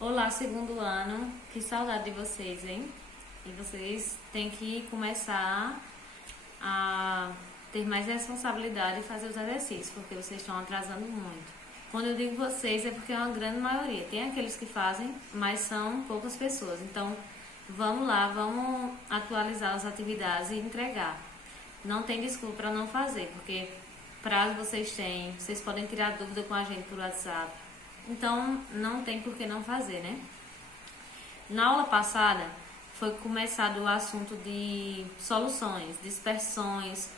Olá, segundo ano. Que saudade de vocês, hein? E vocês têm que começar a ter mais responsabilidade e fazer os exercícios, porque vocês estão atrasando muito. Quando eu digo vocês, é porque é uma grande maioria. Tem aqueles que fazem, mas são poucas pessoas. Então, vamos lá, vamos atualizar as atividades e entregar. Não tem desculpa para não fazer, porque prazo vocês têm, vocês podem tirar dúvida com a gente por WhatsApp. Então, não tem por que não fazer, né? Na aula passada, foi começado o assunto de soluções, dispersões,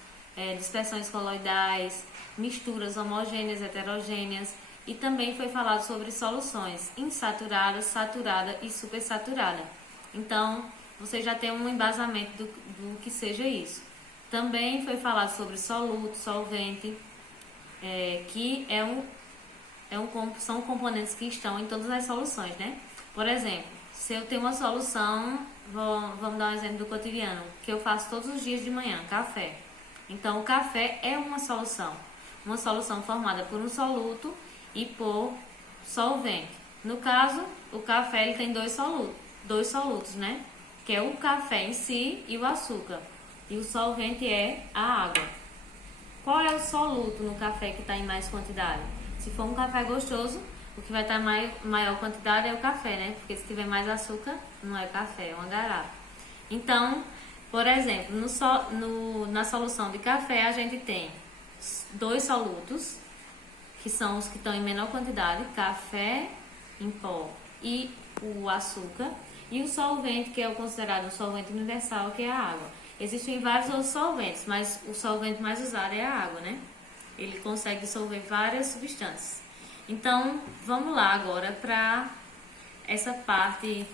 dispersões coloidais, misturas homogêneas, heterogêneas, e também foi falado sobre soluções insaturada, saturada e supersaturada. Então, você já tem um embasamento do que seja isso. Também foi falado sobre soluto, solvente, que são componentes que estão em todas as soluções, né? Por exemplo, se eu tenho uma solução, vamos dar um exemplo do cotidiano, que eu faço todos os dias de manhã, café. Então, o café é uma solução formada por um soluto e por solvente. No caso, o café ele tem dois solutos, né? Que é o café em si e o açúcar. E o solvente é a água. Qual é o soluto no café que está em mais quantidade? Se for um café gostoso, o que vai estar em maior quantidade é o café, né? Porque se tiver mais açúcar, não é café, é uma garrafa. Então, por exemplo, na solução de café, a gente tem dois solutos, que são os que estão em menor quantidade, café em pó e o açúcar, e o solvente, que é o considerado um solvente universal, que é a água. Existem vários outros solventes, mas o solvente mais usado é a água, né? Ele consegue dissolver várias substâncias. Então, vamos lá agora para essa parte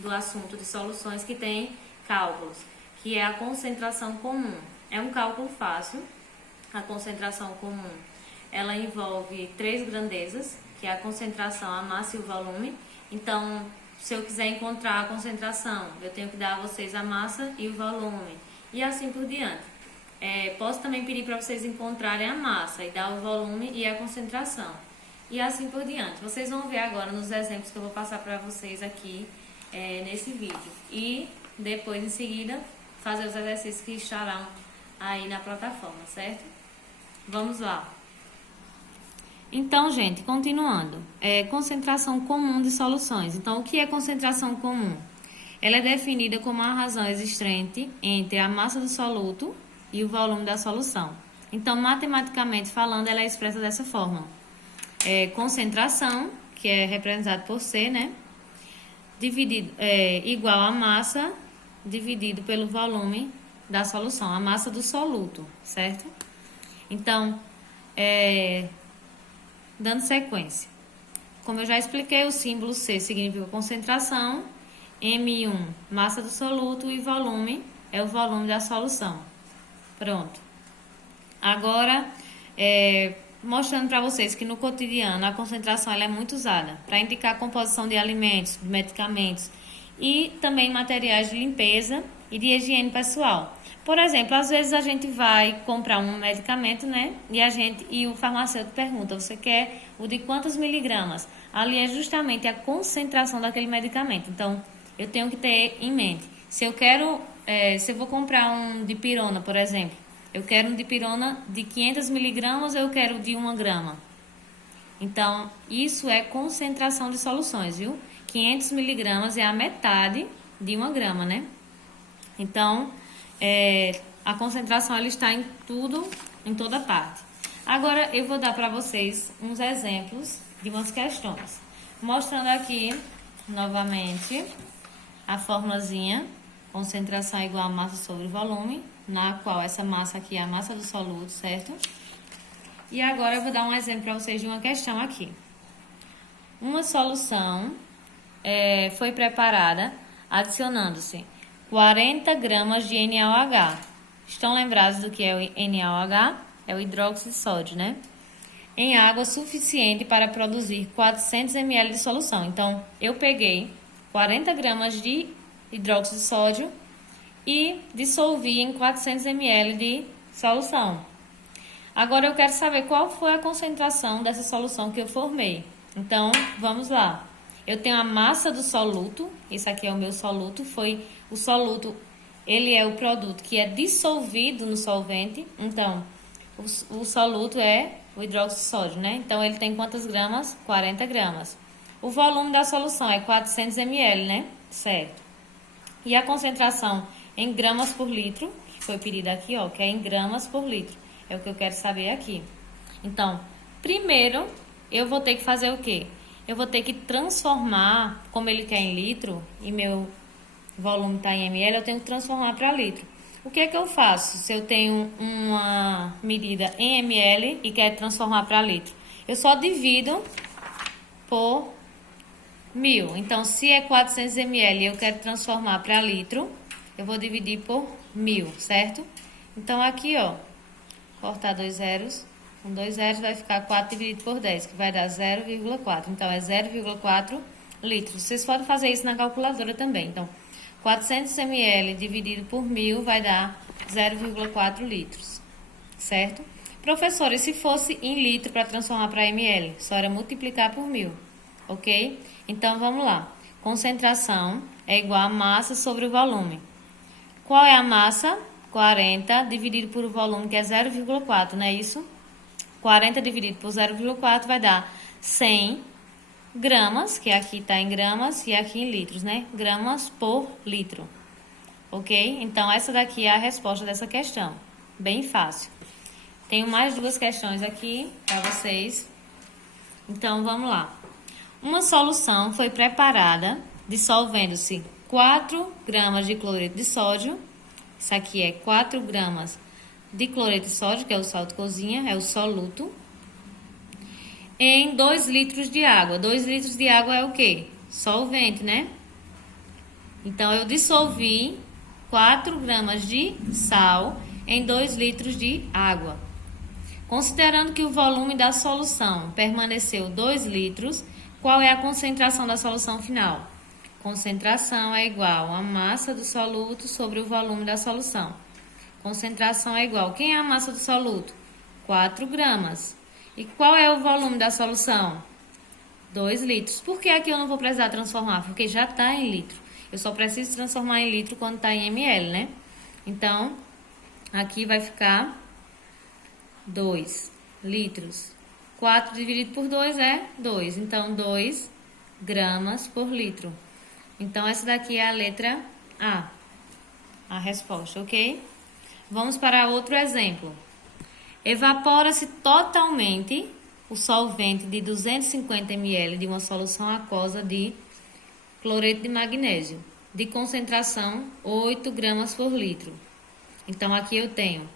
do assunto de soluções que tem cálculos, que é a concentração comum. É um cálculo fácil. A concentração comum, ela envolve três grandezas, que é a concentração, a massa e o volume. Então, se eu quiser encontrar a concentração, eu tenho que dar a vocês a massa e o volume, e assim por diante. Posso também pedir para vocês encontrarem a massa e dar o volume e a concentração, e assim por diante. Vocês vão ver agora nos exemplos que eu vou passar para vocês aqui nesse vídeo, e depois em seguida fazer os exercícios que estarão aí na plataforma, certo? Vamos lá. Então, gente, continuando. Concentração comum de soluções. Então, o que é concentração comum? Ela é definida como a razão existente entre a massa do soluto e o volume da solução. Então, matematicamente falando, ela é expressa dessa forma. Concentração, que é representado por C, né? Igual a massa dividido pelo volume da solução, a massa do soluto, certo? Então, dando sequência. Como eu já expliquei, o símbolo C significa concentração, M1, massa do soluto, e volume é o volume da solução. Pronto. Agora, mostrando para vocês que no cotidiano a concentração ela é muito usada para indicar a composição de alimentos, de medicamentos e também materiais de limpeza e de higiene pessoal. Por exemplo, às vezes a gente vai comprar um medicamento, né? E o farmacêutico pergunta, você quer o de quantos miligramas? Ali é justamente a concentração daquele medicamento. Então, eu tenho que ter em mente. Se eu vou comprar um dipirona, por exemplo, eu quero um dipirona de 500 miligramas ou eu quero de 1 grama? Então, isso é concentração de soluções, viu? 500 miligramas é a metade de 1 grama, né? Então, a concentração ela está em tudo, em toda parte. Agora, eu vou dar para vocês uns exemplos de umas questões. Mostrando aqui, novamente, a formulazinha, concentração igual a massa sobre volume, na qual essa massa aqui é a massa do soluto, certo? E agora eu vou dar um exemplo para vocês de uma questão aqui. Uma solução foi preparada adicionando-se 40 gramas de NaOH. Estão lembrados do que é o NaOH? É o hidróxido de sódio, né? Em água suficiente para produzir 400 ml de solução. Então, eu peguei 40 gramas de hidróxido de sódio e dissolvi em 400 ml de solução. Agora, eu quero saber qual foi a concentração dessa solução que eu formei. Então, vamos lá. Eu tenho a massa do soluto, esse aqui é o meu soluto, o soluto, ele é o produto que é dissolvido no solvente, então, o soluto é o hidróxido de sódio, né? Então, ele tem quantas gramas? 40 gramas. O volume da solução é 400 ml, né? Certo. E a concentração em gramas por litro, que foi pedida aqui, ó, que é em gramas por litro. É o que eu quero saber aqui. Então, primeiro, eu vou ter que fazer o quê? Eu vou ter que transformar, como ele quer em litro, e meu volume está em ml, eu tenho que transformar para litro. O que é que eu faço se eu tenho uma medida em ml e quero transformar para litro? Eu só divido por 1000. Então, se é 400 ml e eu quero transformar para litro, eu vou dividir por 1000, certo? Então, aqui, ó, cortar 2 zeros. Com 2 zeros vai ficar 4 dividido por 10, que vai dar 0,4. Então, é 0,4 litros. Vocês podem fazer isso na calculadora também. Então, 400 ml dividido por 1000 vai dar 0,4 litros, certo? Professora, e se fosse em litro para transformar para ml? Só era multiplicar por 1000, ok? Então, vamos lá. Concentração é igual a massa sobre o volume. Qual é a massa? 40 dividido por o volume, que é 0,4, não é isso? 40 dividido por 0,4 vai dar 100 gramas, que aqui está em gramas e aqui em litros, né? Gramas por litro, ok? Então, essa daqui é a resposta dessa questão. Bem fácil. Tenho mais 2 questões aqui para vocês. Então, vamos lá. Uma solução foi preparada dissolvendo-se 4 gramas de cloreto de sódio. Isso aqui é 4 gramas de cloreto de sódio, que é o sal de cozinha, é o soluto, em 2 litros de água. 2 litros de água é o quê? Solvente, né? Então, eu dissolvi 4 gramas de sal em 2 litros de água. Considerando que o volume da solução permaneceu 2 litros, qual é a concentração da solução final? Concentração é igual a massa do soluto sobre o volume da solução. Concentração é igual. Quem é a massa do soluto? 4 gramas. E qual é o volume da solução? 2 litros. Por que aqui eu não vou precisar transformar? Porque já está em litro. Eu só preciso transformar em litro quando está em ml, né? Então, aqui vai ficar 2 litros. 4 dividido por 2 é 2. Então, 2 gramas por litro. Então, essa daqui é a letra A resposta, ok? Vamos para outro exemplo. Evapora-se totalmente o solvente de 250 ml de uma solução aquosa de cloreto de magnésio, de concentração 8 gramas por litro. Então, aqui eu tenho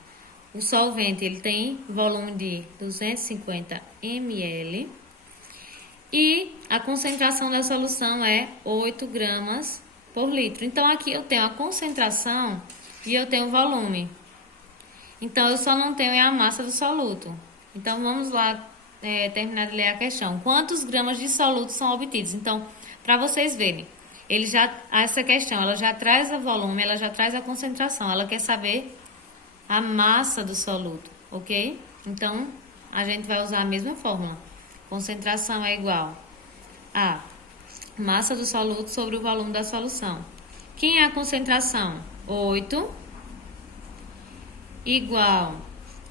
o solvente, ele tem volume de 250 ml e a concentração da solução é 8 gramas por litro. Então, aqui eu tenho a concentração e eu tenho o volume. Então, eu só não tenho a massa do soluto. Então, vamos lá terminar de ler a questão. Quantos gramas de soluto são obtidos? Então, para vocês verem, essa questão, ela já traz o volume, ela já traz a concentração. Ela quer saber a massa do soluto, ok? Então, a gente vai usar a mesma fórmula. Concentração é igual a massa do soluto sobre o volume da solução. Quem é a concentração? 8 igual.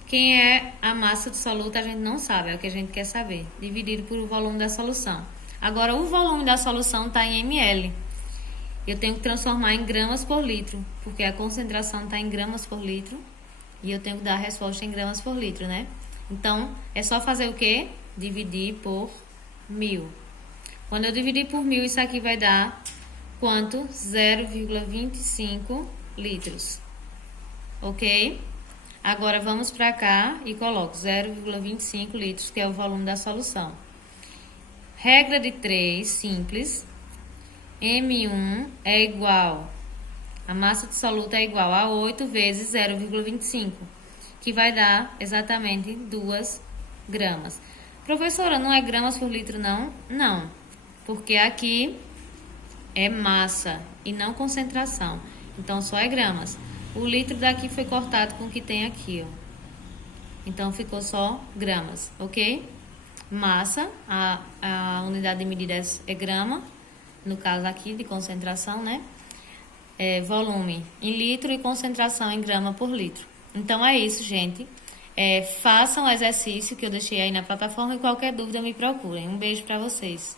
Quem é a massa do soluto a gente não sabe, é o que a gente quer saber. Dividido por o volume da solução. Agora, o volume da solução está em ml. Eu tenho que transformar em gramas por litro, porque a concentração está em gramas por litro. E eu tenho que dar a resposta em gramas por litro, né? Então, é só fazer o quê? Dividir por 1000. Quando eu dividir por 1000, isso aqui vai dar quanto? 0,25 litros. Ok? Agora, vamos para cá e coloco 0,25 litros, que é o volume da solução. Regra de 3, simples. M1 é igual, a massa de soluto é igual a 8 vezes 0,25, que vai dar exatamente 2 gramas. Professora, não é gramas por litro, não? Não, porque aqui é massa e não concentração, então só é gramas. O litro daqui foi cortado com o que tem aqui, ó. Então, ficou só gramas, ok? Massa, a unidade de medidas é grama, no caso aqui de concentração, né? Volume em litro e concentração em grama por litro. Então é isso, gente. Façam o exercício que eu deixei aí na plataforma e qualquer dúvida me procurem. Um beijo para vocês.